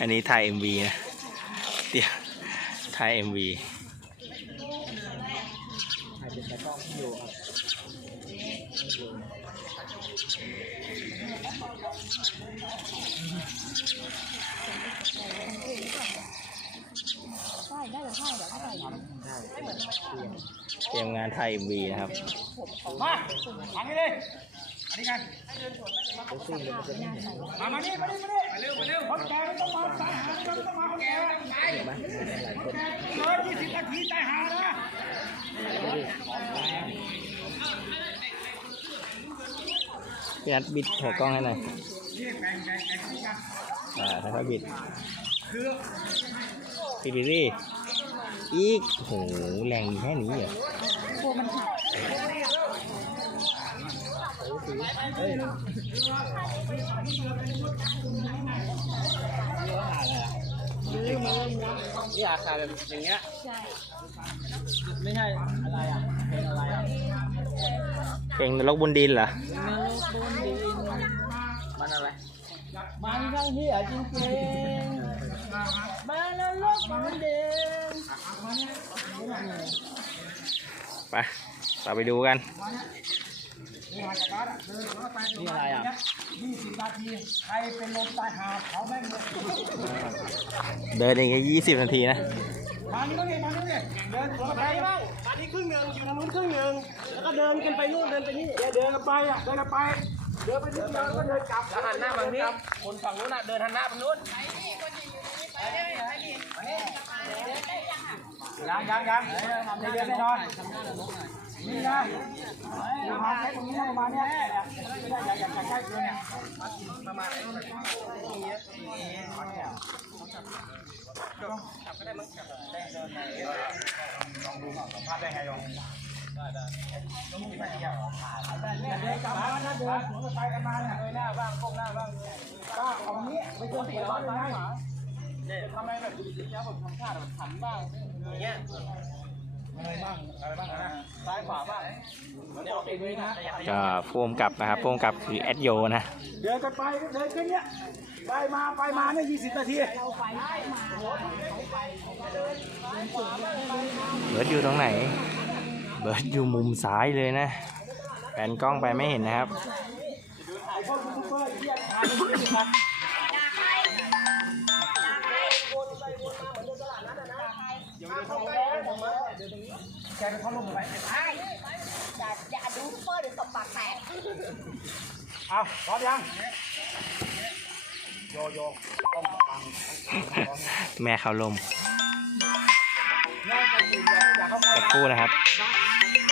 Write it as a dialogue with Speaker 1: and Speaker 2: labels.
Speaker 1: อันนี้ถ่าย MV นะเดี๋ยวถ่าย MV
Speaker 2: ถ่ายเป็นตากล้องที่อยู่ครับ
Speaker 3: ใช่ได้แต่ใช่เหรอใช่
Speaker 1: เตรียมงานถ่าย MV นะครับ
Speaker 2: มาอันนี้เลยอันนี้กันมามานี่มานี่มานี่มาเร็วมาเร็วคนแก่ไม่ต้องมาตายหาไม่ต้องมาคนแก่ไปคนแก่เกินยี่สิบนาทีตายหานะ
Speaker 1: พี่นัดบิดหัวกล้องให้หน่อย
Speaker 2: นี่แบ่งแบ่งแบ่งกัน
Speaker 1: อ่าถ้าบิด
Speaker 2: คือ
Speaker 1: บิดดิดิอีกโหแรงดีแค่นี้เหรอ
Speaker 3: กลัวมันหัก
Speaker 2: นี่อาคารแบบอย่างเงี้ย
Speaker 3: ใช่
Speaker 2: ไม่ใช่อะไรอะ เป็นอะไรอะ
Speaker 1: เพลงนรกบนดินเหรอ
Speaker 2: มันอะไร มันก็เหี้ยจริงๆมันนรกมันเด่น
Speaker 1: ไปเราไปดูกัน
Speaker 2: นี่อะไรอะยี่สิบนาที ใครเป็นลมตายหาเขาแม่งเลย
Speaker 1: เดินเองแค่ยี่สิบนาทีนะ
Speaker 2: มานี่ก็นี่มานี่นี่เดินสวนไปบ้างอันนี้ครึ่งหนึ่งอยู่ทางนู้นครึ่งหนึ่งแล้วก็เดินกันไปนู่นเดินไปนี่เดี๋ยวเดินกันไปอะเดินกันไป เดินไปนิดเดียวแล้วก็เดินกลับแล้วหันหน้าฝั่งนี้คนฝั่งนู้นอะเดินหันหน้าฝั่งนู้นยังยังยังในเดือนแน่นอนนี่นะอย่ามาแค่ตรงนี้นะมาเนี่ยไม่ได้อย่าอย่าอย่าใกล้เกินเนี่ยประมาณนี้ตรงนี้จับก็ได้มั้งจับได้เดินไหนลองดูก่อนสัมภาษณ์ได้ไงลอง ได้ได้ต้องมีนาทีอะได้เนี่ยเดินกลับมานะเดินสวนกันไปกันมาเนี่ยเลยหน้าบ้างก้มหน้าบ้างก็เอางี้ไม่ต้องเสียร้อนเลยนะเนี่ยทำไมแบบดูดีแล้วผมทำท่าแบบหันบ้างอย่างเงี้ยอะไรบ้างอะไรบ้างนะซ้ายขวาบ้างเดี๋ยวออกเองเลยนะ
Speaker 1: ก็พ่วงกับนะครับพ่วงกับคือแอดโยนะ
Speaker 2: เดินกันไปเดินแค่เนี้ยไปมาไปมาเนี่ยยี่สิบนาที
Speaker 1: เบิร์ดอยู่ตรงไหน เบิร์ดอยู่มุมซ้ายเลยนะแผนกล้องไปไม่เห็นนะครับ
Speaker 2: ไอ้พวกยูทูบเบอร์ที่ถ่ายรูปนี่นะแกไปเข้าร่มไป
Speaker 3: อย่าอย่าดูซุปเปอร์เดี๋ยวตบปากแตก
Speaker 2: เอาพร้อมยังโยโย่ต้องฟัง
Speaker 1: แม่เขาลม
Speaker 2: แม่ไปดูอย่าเข้าใกล้
Speaker 1: สักครู่นะครับ
Speaker 2: นะ